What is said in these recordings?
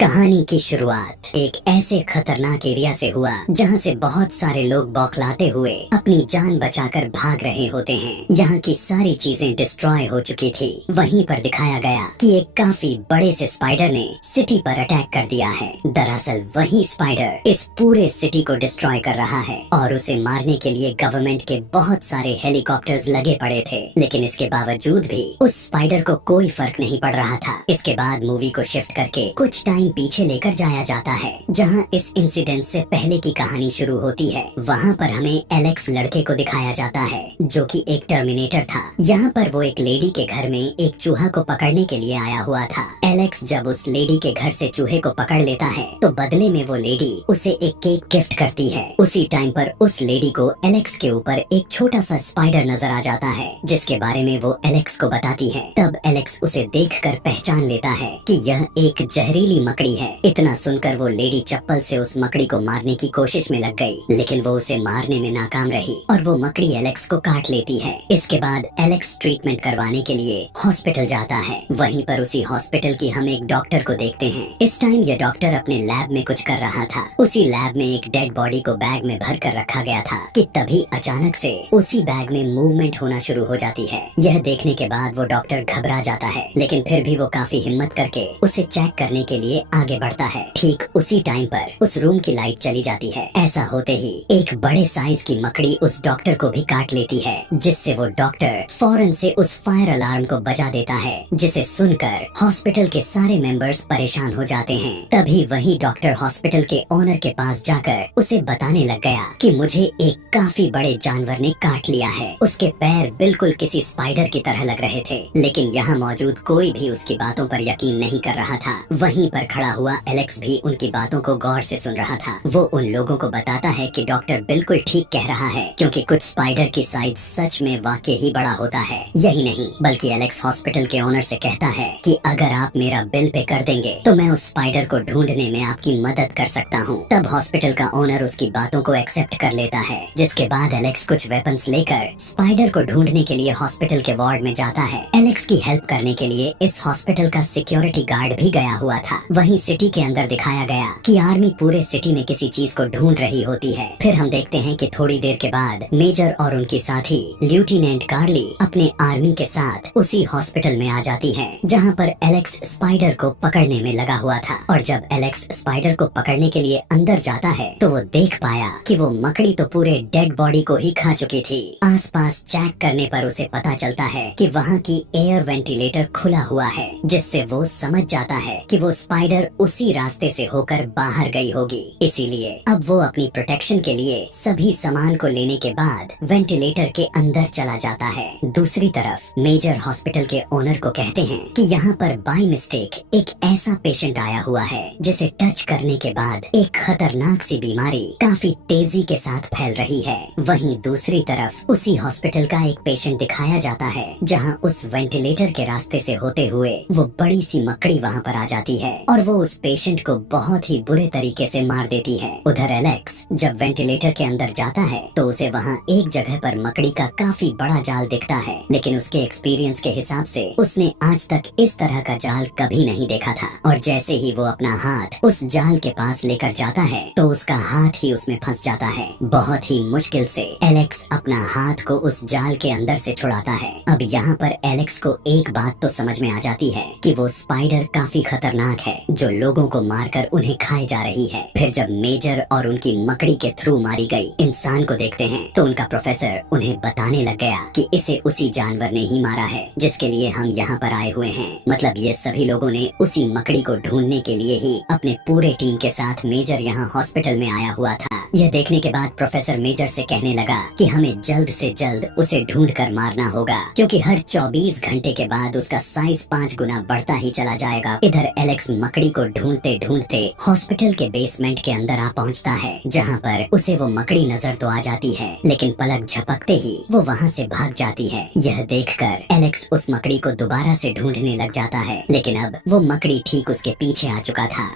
कहानी की शुरुआत एक ऐसे खतरनाक एरिया से हुआ जहां से बहुत सारे लोग बौखलाते हुए अपनी जान बचाकर भाग रहे होते हैं। यहाँ की सारी चीजें डिस्ट्रॉय हो चुकी थी। वहीं पर दिखाया गया कि एक काफी बड़े से स्पाइडर ने सिटी पर अटैक कर दिया है। दरअसल वही स्पाइडर इस पूरे सिटी को डिस्ट्रॉय कर रहा है और उसे मारने के लिए गवर्नमेंट के बहुत सारे हेलीकॉप्टर्स लगे पड़े थे, लेकिन इसके बावजूद भी उस स्पाइडर को कोई फर्क नहीं पड़ रहा था। इसके बाद मूवी को शिफ्ट करके कुछ टाइम पीछे लेकर जाया जाता है, जहां इस इंसिडेंट से पहले की कहानी शुरू होती है। वहां पर हमें एलेक्स लड़के को दिखाया जाता है जो कि एक टर्मिनेटर था। यहाँ पर वो एक लेडी के घर में एक चूहा को पकड़ने के लिए आया हुआ था। एलेक्स जब उस लेडी के घर से चूहे को पकड़ लेता है तो बदले में वो लेडी उसे एक केक गिफ्ट करती है। उसी टाइम पर उस लेडी को एलेक्स के ऊपर एक छोटा सा स्पाइडर नजर आ जाता है, जिसके बारे में वो एलेक्स को बताती है। तब एलेक्स उसे देखकर पहचान लेता है कि यह एक जहरीली मकड़ी है। इतना सुनकर वो लेडी चप्पल से उस मकड़ी को मारने की कोशिश में लग गई, लेकिन वो उसे मारने में नाकाम रही और वो मकड़ी एलेक्स को काट लेती है। इसके बाद एलेक्स ट्रीटमेंट करवाने के लिए हॉस्पिटल जाता है। वहीं पर उसी हॉस्पिटल की हम एक डॉक्टर को देखते हैं। इस टाइम ये डॉक्टर अपने लैब में कुछ कर रहा था। उसी लैब में एक डेड बॉडी को बैग में भर कर रखा गया था कि तभी अचानक से उसी बैग में मूवमेंट होना शुरू हो जाती है। यह देखने के बाद वो डॉक्टर घबरा जाता है, लेकिन फिर भी वो काफी हिम्मत करके उसे चेक करने के लिए आगे बढ़ता है। ठीक उसी टाइम पर उस रूम की लाइट चली जाती है। ऐसा होते ही एक बड़े साइज की मकड़ी उस डॉक्टर को भी काट लेती है, जिससे वो डॉक्टर फौरन से उस फायर अलार्म को बजा देता है, जिसे सुनकर हॉस्पिटल के सारे मेंबर्स परेशान हो जाते हैं। तभी वही डॉक्टर हॉस्पिटल के ओनर के पास जाकर उसे बताने लग गया कि मुझे एक काफी बड़े जानवर ने काट लिया है। उसके पैर बिल्कुल किसी स्पाइडर की तरह लग रहे थे, लेकिन यहाँ मौजूद कोई भी उसकी बातों पर यकीन नहीं कर रहा था। वहीं पर खड़ा हुआ एलेक्स भी उनकी बातों को गौर से सुन रहा था। वो उन लोगों को बताता है कि डॉक्टर बिल्कुल ठीक कह रहा है, क्योंकि कुछ स्पाइडर की साइज सच में वाकई ही बड़ा होता है। यही नहीं बल्कि एलेक्स हॉस्पिटल के ओनर से कहता है कि अगर आप मेरा बिल पे कर देंगे तो मैं उस स्पाइडर को ढूंढने में आपकी मदद कर सकता हूँ। तब हॉस्पिटल का ओनर उसकी बातों को एक्सेप्ट कर लेता है, जिसके बाद एलेक्स कुछ वेपन्स लेकर स्पाइडर को ढूंढने के लिए हॉस्पिटल के वार्ड में जाता है। एलेक्स की हेल्प करने के लिए इस हॉस्पिटल का सिक्योरिटी गार्ड भी गया हुआ था। वहीं सिटी के अंदर दिखाया गया कि आर्मी पूरे सिटी में किसी चीज को ढूंढ रही होती है। फिर हम देखते हैं कि थोड़ी देर के बाद मेजर और उनकी साथी लेफ्टिनेंट कार्ली अपने आर्मी के साथ उसी हॉस्पिटल में आ जाती है, जहां पर एलेक्स स्पाइडर को पकड़ने में लगा हुआ था। और जब एलेक्स स्पाइडर को पकड़ने के लिए अंदर जाता है तो वो देख पाया कि वो मकड़ी तो पूरे डेड बॉडी को ही खा चुकी थी। आसपास चेक करने पर उसे पता चलता है कि वहाँ की एयर वेंटिलेटर खुला हुआ है, जिससे वो समझ जाता है कि वो स्पाइडर उसी रास्ते से होकर बाहर गई होगी। इसीलिए अब वो अपनी प्रोटेक्शन के लिए सभी सामान को लेने के बाद वेंटिलेटर के अंदर चला जाता है। दूसरी तरफ मेजर हॉस्पिटल के ओनर को कहते हैं कि यहाँ पर बाय मिस्टेक एक ऐसा पेशेंट आया हुआ है जिसे टच करने के बाद एक खतरनाक सी बीमारी काफी तेजी के साथ फैल रही है। वहीं दूसरी तरफ उसी हॉस्पिटल का एक पेशेंट दिखाया जाता है, जहाँ उस वेंटिलेटर के रास्ते से होते हुए वो बड़ी सी मकड़ी वहाँ पर आ जाती है और वो उस पेशेंट को बहुत ही बुरे तरीके से मार देती है। उधर एलेक्स जब वेंटिलेटर के अंदर जाता है तो उसे वहाँ एक जगह पर मकड़ी का काफी बड़ा जाल दिखता है, लेकिन उसके एक्सपीरियंस के हिसाब से उसने आज तक इस तरह का जाल कभी नहीं देखा था। और जैसे ही वो अपना हाथ उस जाल के पास लेकर जाता है तो उसका हाथ ही उसमें फंस जाता है। बहुत ही मुश्किल से एलेक्स अपना हाथ को उस जाल के अंदर से छुड़ाता है। अब यहाँ पर एलेक्स को एक बात तो समझ में आ जाती है कि वो स्पाइडर काफी खतरनाक है, जो लोगों को मारकर उन्हें खाए जा रही है। फिर जब मेजर और उनकी मकड़ी के थ्रू मारी गई इंसान को देखते हैं तो उनका प्रोफेसर उन्हें बताने लग गया कि इसे उसी जानवर ने ही मारा है जिसके लिए हम यहाँ पर आए हुए हैं। मतलब ये सभी लोगों ने उसी मकड़ी को ढूंढने के लिए ही अपने पूरे टीम के साथ मेजर यहाँ हॉस्पिटल में आया हुआ था। यह देखने के बाद प्रोफेसर मेजर से कहने लगा कि हमें जल्द से जल्द उसे ढूंढ कर मारना होगा, क्योंकि हर 24 घंटे के बाद उसका साइज 5 गुना बढ़ता ही चला जाएगा। इधर एलेक्स मकड़ी को ढूंढते ढूंढते हॉस्पिटल के बेसमेंट के अंदर आ पहुंचता है, जहां पर उसे वो मकड़ी नजर तो आ जाती है, लेकिन पलक झपकते ही वो वहां से भाग जाती है। यह देखकर एलेक्स उस मकड़ी को दोबारा से ढूंढने लग जाता है, लेकिन अब वो मकड़ी ठीक उसके पीछे आ चुका था।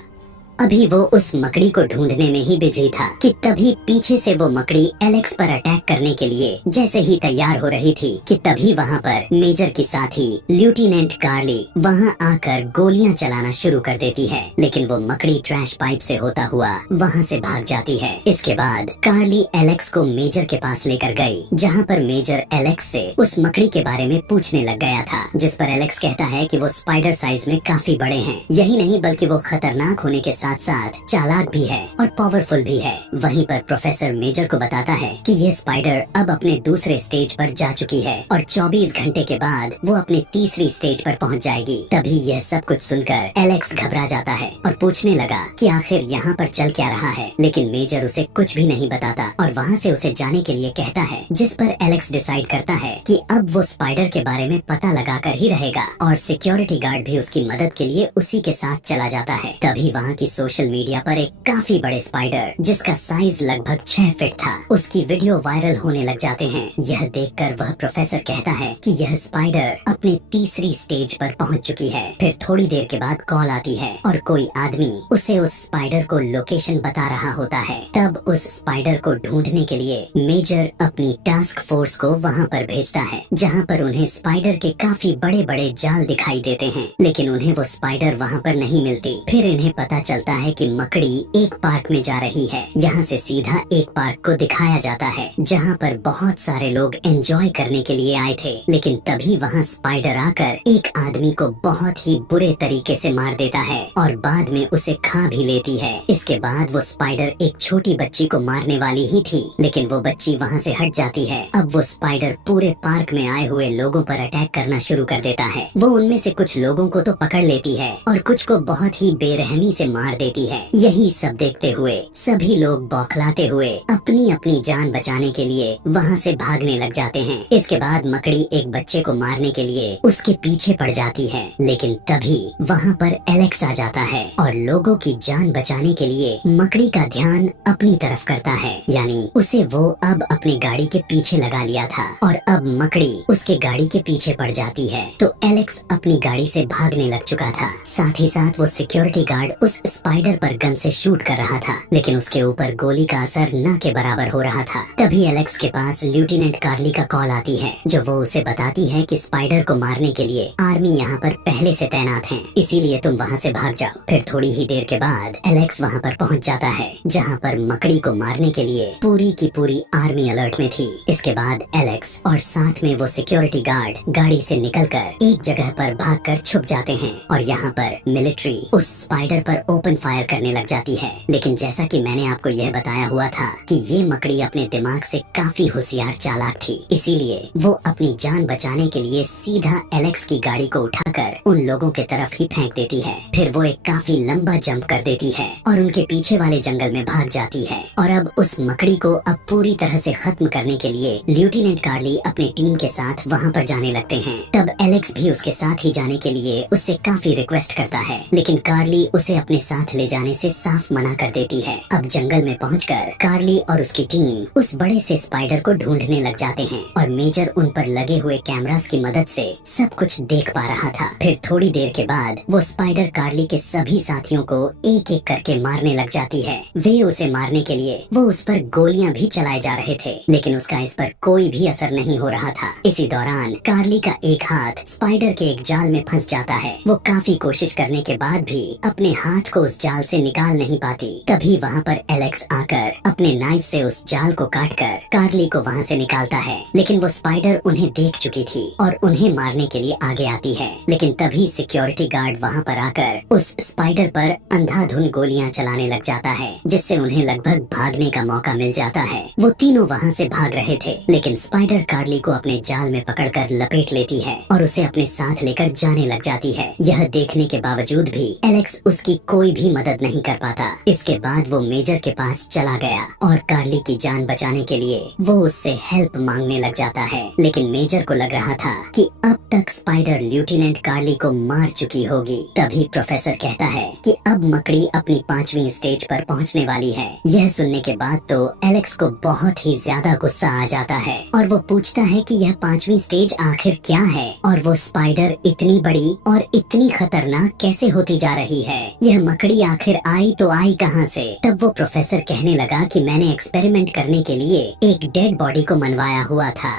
अभी वो उस मकड़ी को ढूंढने में ही बिजी था कि तभी पीछे से वो मकड़ी एलेक्स पर अटैक करने के लिए जैसे ही तैयार हो रही थी कि तभी वहाँ पर मेजर की साथी लेफ्टिनेंट कार्ली वहाँ आकर गोलियां चलाना शुरू कर देती है। लेकिन वो मकड़ी ट्रैश पाइप से होता हुआ वहाँ से भाग जाती है। इसके बाद कार्ली एलेक्स को मेजर के पास लेकर गई, जहाँ पर मेजर एलेक्स से उस मकड़ी के बारे में पूछने लग गया था, जिस पर एलेक्स कहता है कि वो स्पाइडर साइज में काफी बड़े हैं। यही नहीं बल्कि वो खतरनाक होने के साथ साथ चालाक भी है और पावरफुल भी है। वहीं पर प्रोफेसर मेजर को बताता है कि ये स्पाइडर अब अपने दूसरे स्टेज पर जा चुकी है और 24 घंटे के बाद वो अपनी तीसरी स्टेज पर पहुंच जाएगी। तभी यह सब कुछ सुनकर एलेक्स घबरा जाता है और पूछने लगा कि आखिर यहाँ पर चल क्या रहा है। लेकिन मेजर उसे कुछ भी नहीं बताता और वहाँ से उसे जाने के लिए कहता है, जिस पर एलेक्स डिसाइड करता है कि अब वो स्पाइडर के बारे में पता लगा कर ही रहेगा और सिक्योरिटी गार्ड भी उसकी मदद के लिए उसी के साथ चला जाता है। तभी वहाँ की सोशल मीडिया पर एक काफी बड़े स्पाइडर जिसका साइज लगभग 6 फीट था, उसकी वीडियो वायरल होने लग जाते हैं। यह देखकर वह प्रोफेसर कहता है कि यह स्पाइडर अपने तीसरी स्टेज पर पहुंच चुकी है। फिर थोड़ी देर के बाद कॉल आती है और कोई आदमी उसे उस स्पाइडर को लोकेशन बता रहा होता है। तब उस स्पाइडर को ढूंढने के लिए मेजर अपनी टास्क फोर्स को वहाँ पर भेजता है, जहाँ पर उन्हें स्पाइडर के काफी बड़े बड़े जाल दिखाई देते हैं, लेकिन उन्हें वो स्पाइडर वहाँ पर नहीं मिलती। फिर इन्हें पता चलता है कि मकड़ी एक पार्क में जा रही है। यहाँ से सीधा एक पार्क को दिखाया जाता है, जहाँ पर बहुत सारे लोग एंजॉय करने के लिए आए थे। लेकिन तभी वहाँ स्पाइडर आकर एक आदमी को बहुत ही बुरे तरीके से मार देता है और बाद में उसे खा भी लेती है। इसके बाद वो स्पाइडर एक छोटी बच्ची को मारने वाली ही थी, लेकिन वो बच्ची वहाँ से हट जाती है। अब वो स्पाइडर पूरे पार्क में आए हुए लोगों पर अटैक करना शुरू कर देता है। वो उनमें से कुछ लोगों को तो पकड़ लेती है और कुछ को बहुत ही बेरहमी से मार देती है। यही सब देखते हुए सभी लोग बौखलाते हुए अपनी अपनी जान बचाने के लिए वहाँ से भागने लग जाते हैं। इसके बाद मकड़ी एक बच्चे को मारने के लिए उसके पीछे पड़ जाती है, लेकिन तभी वहाँ पर एलेक्स आ जाता है और लोगों की जान बचाने के लिए मकड़ी का ध्यान अपनी तरफ करता है। यानी उसे वो अब अपनी गाड़ी के पीछे लगा लिया था और अब मकड़ी उसके गाड़ी के पीछे पड़ जाती है। तो एलेक्स अपनी गाड़ी से भागने लग चुका था। साथ ही साथ वो सिक्योरिटी गार्ड उस स्पाइडर पर गन से शूट कर रहा था, लेकिन उसके ऊपर गोली का असर न के बराबर हो रहा था। तभी एलेक्स के पास लेफ्टिनेंट कार्ली का कॉल आती है, जो वो उसे बताती है कि स्पाइडर को मारने के लिए आर्मी यहाँ पर पहले से तैनात है, इसीलिए तुम वहाँ से भाग जाओ। फिर थोड़ी ही देर के बाद एलेक्स वहाँ पर पहुँच जाता है, जहाँ पर मकड़ी को मारने के लिए पूरी की पूरी आर्मी अलर्ट में थी। इसके बाद एलेक्स और साथ में वो सिक्योरिटी गार्ड गाड़ी से निकलकर एक जगह पर भागकर छुप जाते हैं और यहाँ पर मिलिट्री उस स्पाइडर पर ओपन फायर करने लग जाती है। लेकिन जैसा कि मैंने आपको यह बताया हुआ था कि ये मकड़ी अपने दिमाग से काफी होशियार चालाक थी, इसीलिए वो अपनी जान बचाने के लिए सीधा एलेक्स की गाड़ी को उठाकर उन लोगों के तरफ ही फेंक देती है। फिर वो एक काफी लंबा जंप कर देती है और उनके पीछे वाले जंगल में भाग जाती है। और अब उस मकड़ी को अब पूरी तरह से खत्म करने के लिए लेफ्टिनेंट कार्ली अपनी टीम के साथ वहाँ पर जाने लगते हैं। तब एलेक्स भी उसके साथ ही जाने के लिए उससे काफी रिक्वेस्ट करता है, लेकिन कार्ली उसे अपने साथ ले जाने से साफ मना कर देती है। अब जंगल में पहुंचकर कार्ली और उसकी टीम उस बड़े से स्पाइडर को ढूंढने लग जाते हैं और मेजर उन पर लगे हुए कैमरास की मदद से सब कुछ देख पा रहा था। फिर थोड़ी देर के बाद वो स्पाइडर कार्ली के सभी साथियों को एक एक करके मारने लग जाती है। वे उसे मारने के लिए वो उस पर गोलियां भी चलाए जा रहे थे, लेकिन उसका इस पर कोई भी असर नहीं हो रहा था। इसी दौरान कार्ली का एक हाथ स्पाइडर के एक जाल में फंस जाता है। वो काफी कोशिश करने के बाद भी अपने हाथ को उस जाल से निकाल नहीं पाती। तभी वहाँ पर एलेक्स आकर अपने नाइफ से उस जाल को काटकर कार्ली को वहाँ से निकालता है, लेकिन वो स्पाइडर उन्हें देख चुकी थी और उन्हें मारने के लिए आगे आती है। लेकिन तभी सिक्योरिटी गार्ड वहाँ पर आकर उस स्पाइडर पर अंधाधुंध गोलियां चलाने लग जाता है, जिससे उन्हें लगभग भागने का मौका मिल जाता है। वो तीनों वहाँ से भाग रहे थे, लेकिन स्पाइडर कार्ली को अपने जाल में पकड़कर लपेट लेती है और उसे अपने साथ लेकर जाने लग जाती है। यह देखने के बावजूद भी एलेक्स उसकी कोई भी मदद नहीं कर पाता। इसके बाद वो मेजर के पास चला गया और कार्ली की जान बचाने के लिए वो उससे हेल्प मांगने लग जाता है, लेकिन मेजर को लग रहा था कि अब तक स्पाइडर लेफ्टिनेंट कार्ली को मार चुकी होगी। तभी प्रोफेसर कहता है कि अब मकड़ी अपनी 5वीं स्टेज पर पहुंचने वाली है। यह सुनने के बाद तो एलेक्स को बहुत ही ज्यादा गुस्सा आ जाता है और वो पूछता है कि यह 5वीं स्टेज आखिर क्या है और वो स्पाइडर इतनी बड़ी और इतनी खतरनाक कैसे होती जा रही है। यह मकड़ी मकड़ी आखिर आई तो आई कहाँ से? तब वो प्रोफेसर कहने लगा कि मैंने एक्सपेरिमेंट करने के लिए एक डेड बॉडी को मनवाया हुआ था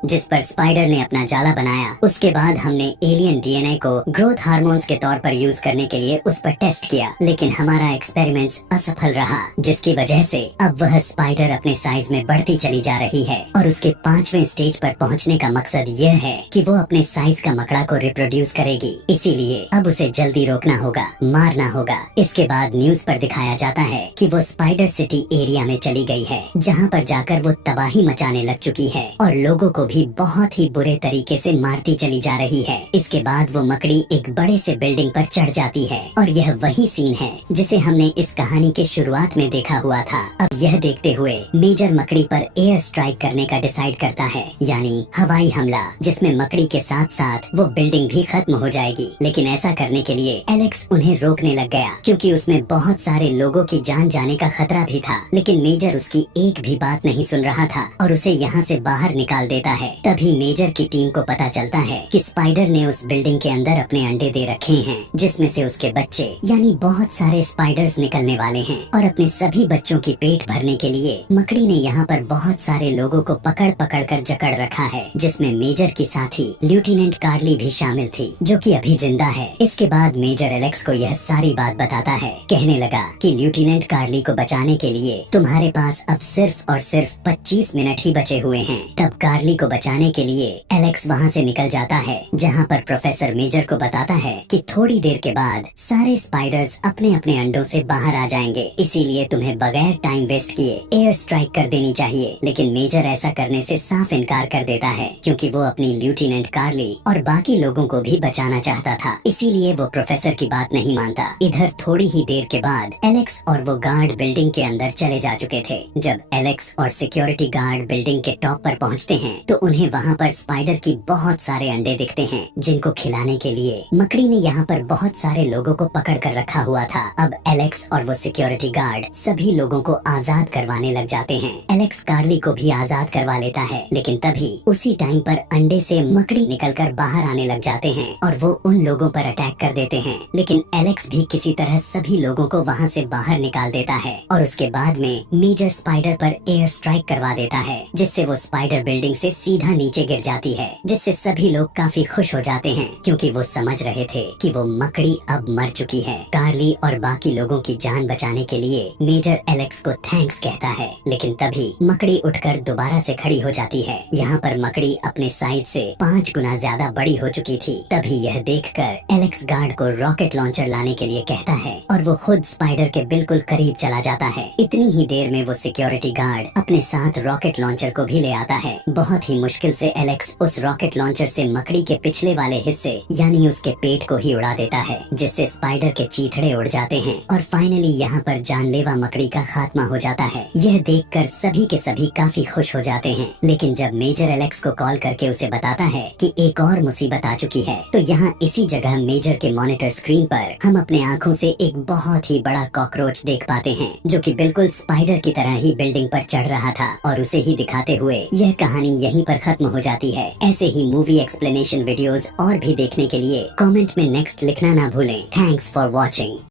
जिस पर स्पाइडर ने अपना जाला बनाया। उसके बाद हमने एलियन डीएनए को ग्रोथ हार्मोन्स के तौर पर यूज करने के लिए उस पर टेस्ट किया, लेकिन हमारा एक्सपेरिमेंट असफल रहा, जिसकी वजह से अब वह स्पाइडर अपने साइज में बढ़ती चली जा रही है और उसके 5वें स्टेज पर पहुंचने का मकसद यह है कि वो अपने साइज का मकड़ा को रिप्रोड्यूस करेगी। इसीलिए अब उसे जल्दी रोकना होगा, मारना होगा। इसके बाद न्यूज पर दिखाया जाता है कि वो स्पाइडर सिटी एरिया में चली गई है, जहाँ पर जाकर वो तबाही मचाने लग चुकी है और लोगों को भी बहुत ही बुरे तरीके से मारती चली जा रही है। इसके बाद वो मकड़ी एक बड़े से बिल्डिंग पर चढ़ जाती है और यह वही सीन है जिसे हमने इस कहानी के शुरुआत में देखा हुआ था। अब यह देखते हुए मेजर मकड़ी पर एयर स्ट्राइक करने का डिसाइड करता है, यानी हवाई हमला, जिसमें मकड़ी के साथ साथ वो बिल्डिंग भी खत्म हो जाएगी। लेकिन ऐसा करने के लिए एलेक्स उन्हें रोकने लग गया, क्योंकि उसमें बहुत सारे लोगों की जान जाने का खतरा भी था। लेकिन मेजर उसकी एक भी बात नहीं सुन रहा था और उसे यहाँ से बाहर निकाल देता है। तभी मेजर की टीम को पता चलता है कि स्पाइडर ने उस बिल्डिंग के अंदर अपने अंडे दे रखे हैं, जिसमें से उसके बच्चे यानी बहुत सारे स्पाइडर्स निकलने वाले हैं। और अपने सभी बच्चों की पेट भरने के लिए मकड़ी ने यहाँ पर बहुत सारे लोगों को पकड़ पकड़ कर जकड़ रखा है, जिसमें मेजर की साथी लेफ्टिनेंट कार्ली भी शामिल थी, जो कि अभी जिंदा है। इसके बाद मेजर एलेक्स को यह सारी बात बताता है, कहने लगा कि लेफ्टिनेंट कार्ली को बचाने के लिए तुम्हारे पास अब सिर्फ और सिर्फ 25 मिनट ही बचे हुए हैं। तब कार्ली को बचाने के लिए एलेक्स वहाँ से निकल जाता है, जहाँ पर प्रोफेसर मेजर को बताता है कि थोड़ी देर के बाद सारे स्पाइडर्स अपने अपने अंडों से बाहर आ जाएंगे, इसीलिए तुम्हें बगैर टाइम वेस्ट किए एयर स्ट्राइक कर देनी चाहिए। लेकिन मेजर ऐसा करने से साफ इनकार कर देता है, क्योंकि वो अपनी लेफ्टिनेंट कार्ली और बाकी लोगों को भी बचाना चाहता था, इसीलिए वो प्रोफेसर की बात नहीं मानता। इधर थोड़ी ही देर के बाद एलेक्स और वो गार्ड बिल्डिंग के अंदर चले जा चुके थे। जब एलेक्स और सिक्योरिटी गार्ड बिल्डिंग के टॉप पर पहुँचते हैं तो उन्हें वहाँ पर स्पाइडर की बहुत सारे अंडे दिखते हैं, जिनको खिलाने के लिए मकड़ी ने यहाँ पर बहुत सारे लोगों को पकड़ कर रखा हुआ था। अब एलेक्स और वो सिक्योरिटी गार्ड सभी लोगों को आजाद करवाने लग जाते हैं। एलेक्स कार्ली को भी आजाद करवा लेता है, लेकिन तभी उसी टाइम पर अंडे से मकड़ी निकलकर बाहर आने लग जाते हैं और वो उन लोगों पर अटैक कर देते हैं। लेकिन एलेक्स भी किसी तरह सभी लोगों को वहाँ से बाहर निकाल देता है और उसके बाद में मेजर स्पाइडर पर एयर स्ट्राइक करवा देता है, जिससे वो स्पाइडर बिल्डिंग से सीधा नीचे गिर जाती है, जिससे सभी लोग काफी खुश हो जाते हैं, क्योंकि वो समझ रहे थे कि वो मकड़ी अब मर चुकी है। कार्ली और बाकी लोगों की जान बचाने के लिए मेजर एलेक्स को थैंक्स कहता है, लेकिन तभी मकड़ी उठकर दोबारा से खड़ी हो जाती है। यहाँ पर मकड़ी अपने साइज से 5 गुना ज्यादा बड़ी हो चुकी थी। तभी यह देखकर एलेक्स गार्ड को रॉकेट लॉन्चर लाने के लिए कहता है और वो खुद स्पाइडर के बिल्कुल करीब चला जाता है। इतनी ही देर में वो सिक्योरिटी गार्ड अपने साथ रॉकेट लॉन्चर को भी ले आता है। बहुत ही मुश्किल से एलेक्स उस रॉकेट लॉन्चर से मकड़ी के पिछले वाले हिस्से यानी उसके पेट को ही उड़ा देता है, जिससे स्पाइडर के चीथड़े उड़ जाते हैं और फाइनली यहाँ पर जानलेवा मकड़ी का खात्मा हो जाता है। यह देखकर सभी के सभी काफी खुश हो जाते हैं। लेकिन जब मेजर एलेक्स को कॉल करके उसे बताता है कि एक और मुसीबत आ चुकी है, तो यहाँ इसी जगह मेजर के मॉनिटर स्क्रीन पर हम अपने आँखों से एक बहुत ही बड़ा कॉकरोच देख पाते हैं, जो कि बिल्कुल स्पाइडर की तरह ही बिल्डिंग पर चढ़ रहा था। और उसे ही दिखाते हुए यह कहानी यहीं पर खत्म हो जाती है। ऐसे ही मूवी एक्सप्लेनेशन वीडियोस और भी देखने के लिए कमेंट में नेक्स्ट लिखना ना भूलें। Thanks for watching.